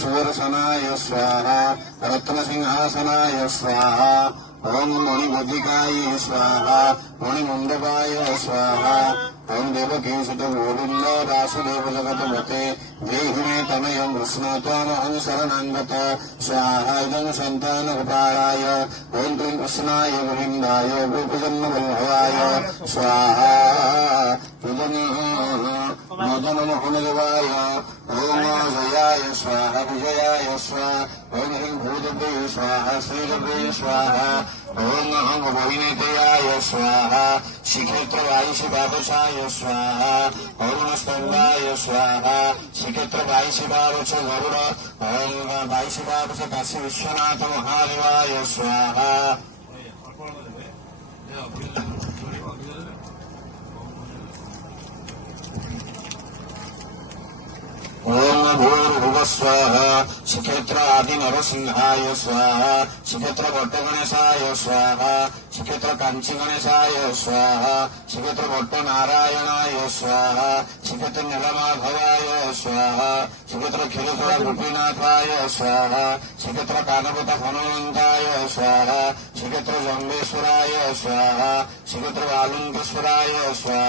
सुदर्शनाय स्वाहा रत्नसिंहासनाय स्वाहा ओम मणिमल्लिकाय स्वाहा मणिमण्डपाय स्वाहा ओम देवकीसुत गोविंद वासुदेव जगतपते देहि मे तनयं विष्णुत्वमहं शरणागत स्वाहा इदं सन्तानगोपालाय ओम क्लीं कृष्णाय गोविन्दाय गोपजन्मवल्लभाय स्वाहा इदं मदनमोहनदेवाय ओम जयाय स्वाहा विजयाय स्वाहा ओम ह्रीं भूदेवे स्वाहा श्रीदेवे स्वाहा ओम अहं भविनेतयाय स्वाहा श्रीक्षेत्रवायुशिवादशाय स्वाहा ओम स्तंभाय स्वाहा श्रीक्षेत्रवायुशिवावच गरुड ओम वायुशिवावच काशी विश्वनाथ महादेवाय स्वाहा ओम भूर्भुवः स्वाहा श्रीक्षेत्र आदि नरसिंहाय स्वाहा श्रीक्षेत्र भट्ट गणेशाय स्वाहा श्रीक्षेत्र कांची गणेशाय स्वाहा श्रीक्षेत्र भट्ट नारायणाय स्वाहा श्रीक्षेत्र नीलमाधवाय स्वाहा श्रीक्षेत्र क्षीरचूड़ा गोपीनाथाय स्वाहा श्रीक्षेत्र कानपत हनुमंताय स्वाहा श्रीक्षेत्र जम्बेश्वराय स्वाहा श्रीक्षेत्र वालुंकेश्वराय स्वाहा।